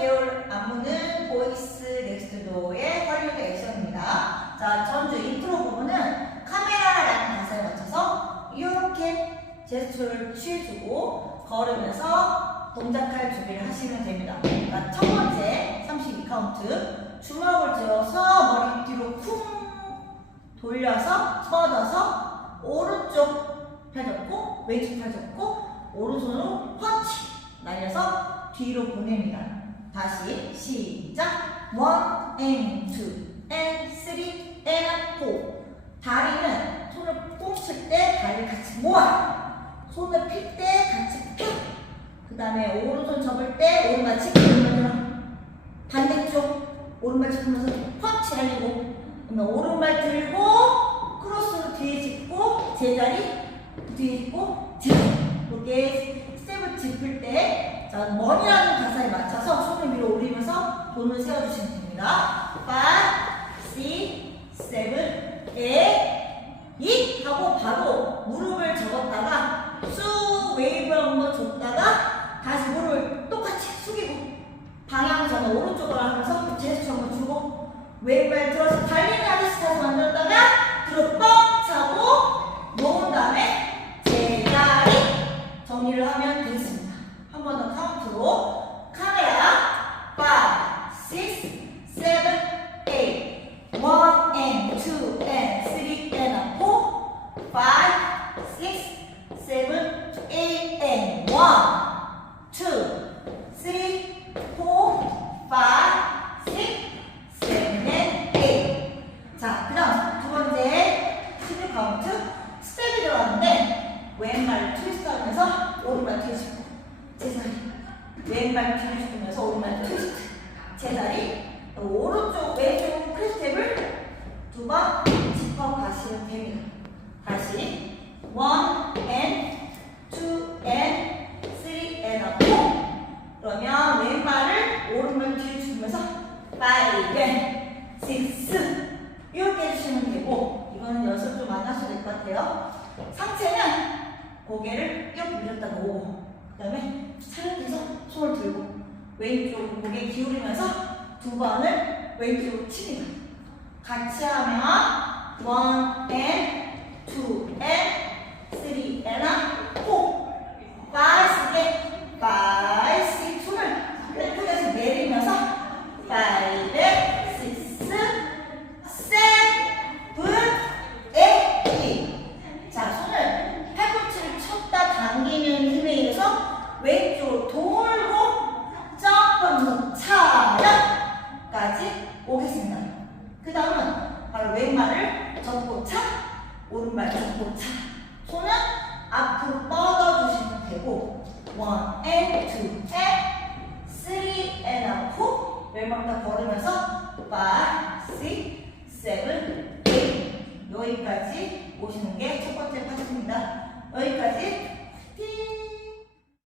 배울 안무는 보이스 넥스트 도어의 헐리우드 액션입니다. 자, 전주 인트로 부분은 카메라라는 가사에 맞춰서 이렇게 제스처를 취해주고 걸으면서 동작할 준비를 하시면 됩니다. 자, 첫 번째 32카운트 주먹을 쥐어서 머리 뒤로 쿵 돌려서 뻗어서 오른쪽 펴 접고 왼쪽 펴 접고 오른손으로 펀치 날려서 뒤로 보냅니다. 다시 시작. 원, and two, and three, and four. 다리는 손을 꽁칠 때 다리를 같이 모아. 손을 필 때 같이 펴. 그 다음에 오른손 접을 때 오른발치 그러면 반대쪽 오른발 짚으면서 펀치 날리고 그러면 오른발 들고 크로스로 뒤에 짚고 제자리 뒤에 짚고 제자리 이렇게 스텝을 짚을 때 자, 머니라는 가사에 맞춰서 손을 위로 올리면서 돈을 세워주시면 됩니다. 5, 6, 7, 8, 2 하고 바로 무릎을 접었다가 쑥 웨이브 한번 줬다가 다시 무릎을 똑같이 숙이고 방향 저는 오른쪽으로 하면서 제스처 한번 주고 왼발 들어서 달리는 아저씨 다시 만들었다가 뒤로 뻥 차고 놓은 다음에 제자리 정리를 하면 되겠습니다. 한 번 더 카운트로 카메라 5, 6, 7, 8 1 and 2 and 3 and 4 5, 6, 7, 8 and 1 2, 3, 4, 5, 6, 7, and 8. 자, 그 다음 두 번째 16카운트 스텝이 들어갔는데 왼발 트위스트 하면서 오른발 트위스트 제자리 왼발 트위스트면서 오른발 트위스트 제자리 오른쪽 왼쪽 크리스텝을 두 번 짚어 가시면 됩니다. 다시 one and two 그러면 왼발을 오른발 뒤에 주면서 five six 이렇게 해주시면 되고 이거는 연습 좀 많이 하셔도 될 것 같아요. 상체는 고개를 쭉 밀렸다가 오고 그 다음에 차렷해서 손을 들고 왼쪽 고개 기울이면서 두 번을 왼쪽으로 칩니다. 같이 하면 one and two and three and four five 개 five six 손을 오픈해서 내리면서 five six seven eight 자 손을 팔꿈치를 쳤다 당기는 힘에 의해서 왼쪽으로 돌고 점프하면서 차량까지 오겠습니다. 그 다음은 바로 왼발을 접고 차, 차. 손은 앞으로 뻗어주시면 되고 one and two and three and four 왼발 다 걸으면서 five, six, seven, eight 여기까지 오시는 게 첫 번째 파트입니다. 여기까지